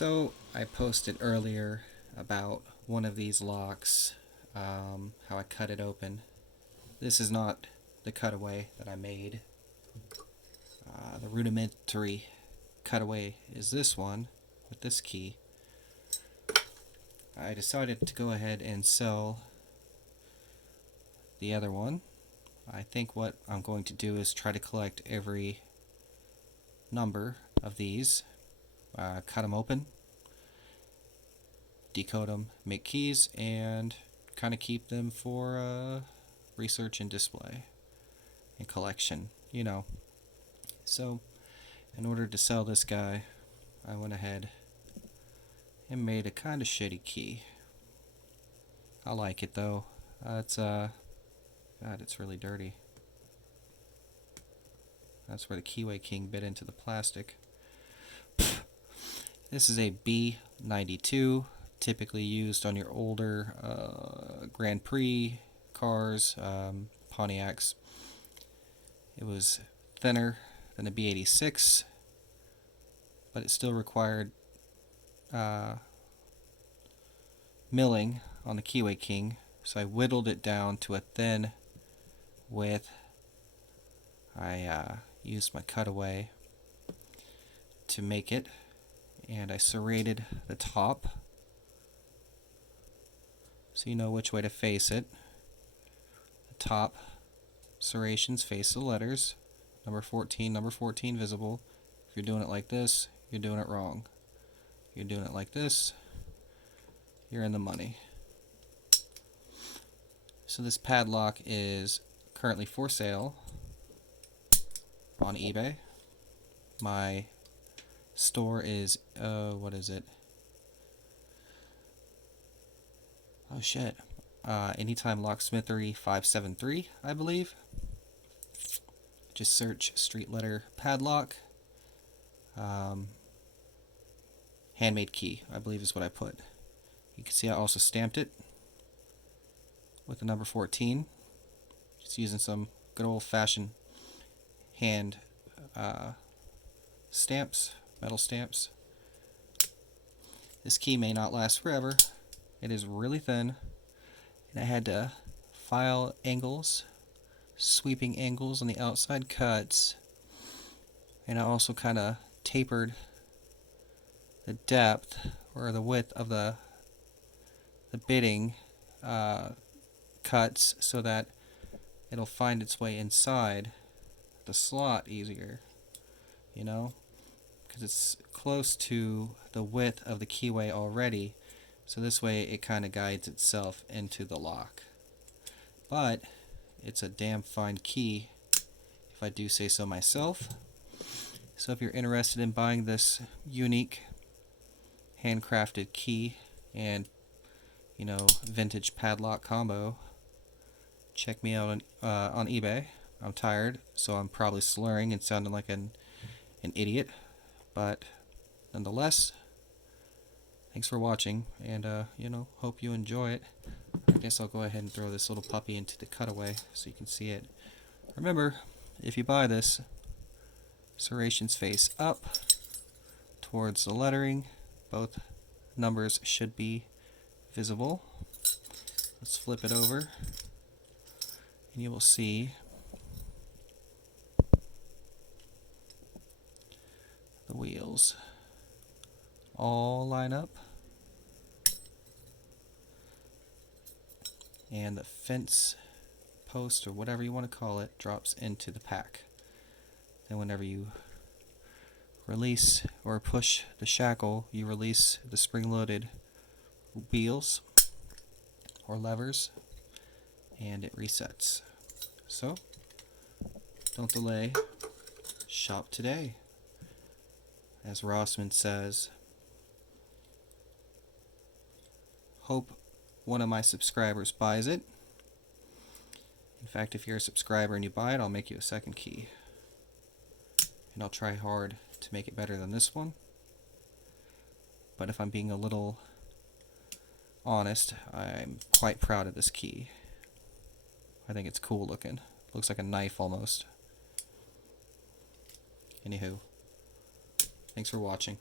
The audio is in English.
So I posted earlier about one of these locks, how I cut it open. This is not the cutaway that I made. The rudimentary cutaway is this one with this key. I decided to go ahead and sell the other one. I think what I'm going to do is try to collect every number of these, cut them open, decode them, make keys, and kind of keep them for research and display and collection, you know. So, in order to sell this guy, I went ahead and made a kind of shitty key. I like it though. God, it's really dirty. That's where the Keyway King bit into the plastic. This is a B92, typically used on your older Grand Prix cars, Pontiacs. It was thinner than the B86, but it still required milling on the Keyway King, so I whittled it down to a thin width. I used my cutaway to make it, and I serrated the top so you know which way to face it. The top serrations face the letters, number 14 visible. If you're doing it like this, you're doing it wrong. If you're doing it like this, you're in the money. So this padlock is currently for sale on eBay. My store is, what is it? Oh shit. Anytime Locksmithery 573, I believe. Just search Street Letter Padlock. Handmade key, I believe is what I put. You can see I also stamped it with the number 14. Just using some good old-fashioned hand stamps, metal stamps. This key may not last forever. It is really thin, and I had to file angles, sweeping angles on the outside cuts, and I also kind of tapered the depth or the width of the bitting cuts so that it'll find its way inside the slot easier, you know, because it's close to the width of the keyway already, so this way it kind of guides itself into the lock. But it's a damn fine key, if I do say so myself. So if you're interested in buying this unique handcrafted key and, you know, vintage padlock combo, check me out on eBay. I'm tired, so I'm probably slurring and sounding like an idiot, but nonetheless, thanks for watching, and hope you enjoy it. I guess I'll go ahead and throw this little puppy into the cutaway so you can see it. Remember, if you buy this, serrations face up towards the lettering. Both numbers should be visible. Let's flip it over, and you will see the wheels all line up, and the fence post, or whatever you want to call it, drops into the pack. Then whenever you release or push the shackle, you release the spring-loaded wheels or levers, and it resets. So don't delay, shop today. As Rossman says, hope one of my subscribers buys it. In fact, if you're a subscriber and you buy it, I'll make you a second key. And I'll try hard to make it better than this one. But if I'm being a little honest, I'm quite proud of this key. I think it's cool looking. Looks like a knife almost. Anywho, thanks for watching.